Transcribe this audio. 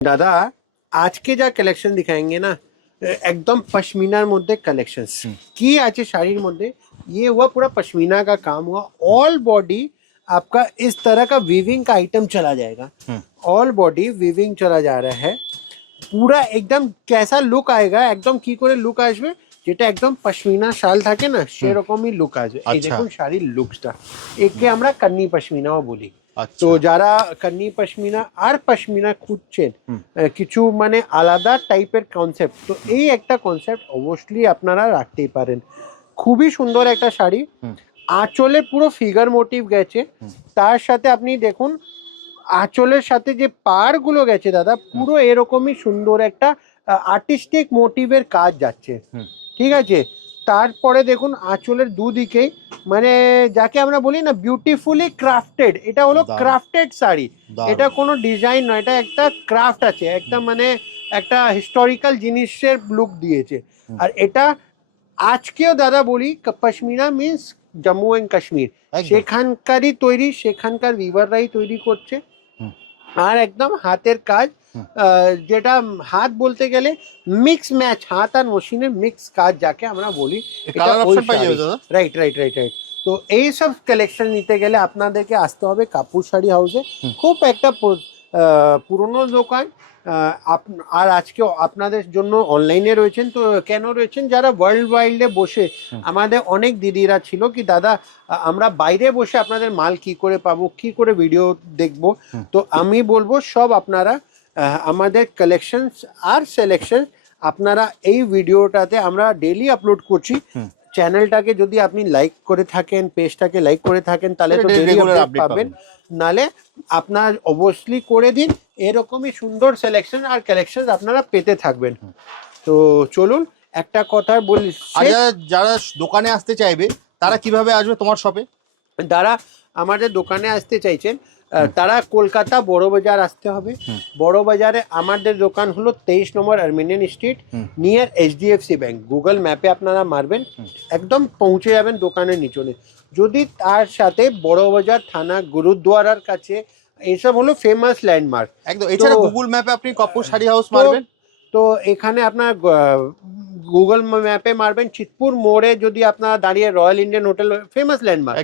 दादा आज के যা কালেকশন दिखाएंगे ना एकदम पश्मीनार मध्य कलेक्शन की आज शाড়ির मध्य ये हुआ पूरा पश्मीना का काम हुआ। ऑल बॉडी आपका इस तरह का वीविंग का आइटम चला जाएगा। ऑल बॉडी वीविंग चला जा रहा है पूरा एकदम कैसा लुक आएगा एकदम की করে লুক আসবে যেটা একদম পশমিনা শাল থাকে না সেরকমই লুক আসবে। এই দেখুন শাড়ির লুকসটা একে আমরা কন্নি পশমিনাও বলি। তো যারা কন্নি পশমিনা আর পশমিনা খুঁজছেন কিছু মানে আলাদা টাইপের কনসেপ্ট, তো এই একটা কনসেপ্ট অবশ্যই আপনারা রাখতেই পারেন। খুবই সুন্দর একটা শাড়ি, আঁচলে পুরো ফিগার মোটিভ গেছে, তার সাথে আপনি দেখুন আঁচলের সাথে যে পাড়গুলো গেছে দাদা পুরো এরকমই সুন্দর একটা আর্টিস্টিক মোটিভের কাজ যাচ্ছে, ঠিক আছে। তারপরে দেখুন আঁচলের দুদিকেই মানে যাকে আমরা বলি না বিউটিফুলি ক্রাফটেড, এটা হলো ক্রাফটেড শাড়ি, এটা কোনো ডিজাইন নয়, এটা একটা ক্রাফট আছে, একটা মানে একটা হিস্টোরিক্যাল জিনিসের লুক দিয়েছে। আর এটা আজকেও দাদা বলি পশমিনা মিন্স জম্মু অ্যান্ড কাশ্মীর, সেখানকারই তৈরি, সেখানকার উইভাররাই তৈরি করছে। আর একদম হাতের কাজ, যেটা হাত বলতে গেলে মিক্স ম্যাচ, হাত আর মেশিনের মিক্স কাজ যাকে আমরা বলি। Right right right right. তো এই সব কালেকশন নিতে গেলে আপনাদেরকে আসতে হবে কাপুর শাড়ি হাউসে, খুব একটা পুরনো দোকান। আর আজকে আপনাদের জন্য অনলাইনে রয়েছেন, তো কেন রয়েছেন যারা ওয়ার্ল্ড ওয়াইডে বসে, আমাদের অনেক দিদিরা ছিল কি দাদা আমরা বাইরে বসে আপনাদের মাল কি করে পাবো, কি করে ভিডিও দেখবো, তো আমি বলবো সব আপনারা আমাদের কালেকশন আর সিলেকশন আপনারা এই ভিডিওটাতে আমরা ডেইলি আপলোড করছি। চ্যানেলটাকে যদি আপনি লাইক করে থাকেন, পেজটাকে লাইক করে থাকেন তাহলে তো ডেইলি আপডেট পাবেন, নালে আপনার অবশ্যই করে দিন, এরকমই সুন্দর সিলেকশন আর কালেকশন আপনারা পেতে থাকবেন। তো চলুন একটা কথা বলি, যারা দোকানে আসতে চাইবে তারা কিভাবে আসবে তোমার শপে? যারা আমাদের দোকানে আসতে চাইছেন তারা কলকাতা বড় বাজার আসতে হবে। বড় বাজারে আমাদের দোকান হলো 23 নম্বর Armenian street near HDFC bank. Google ম্যাপে আপনারা মারবেন একদম পৌঁছে যাবেন দোকানের নিচনে। যদি তার সাথে বড় বাজার থানা গুরুদ্বারার কাছে, এইসব হলো ফেমাস ল্যান্ডমার্ক একদম। এছাড়া গুগল ম্যাপে আপনি কাপুর শাড়ি হাউস মারবেন, তো এখানে আপনার গুগল ম্যাপে মারবেন চিতপুর মোড়ে, যদি আপনারা দাঁড়িয়ে royal Indian hotel famous landmark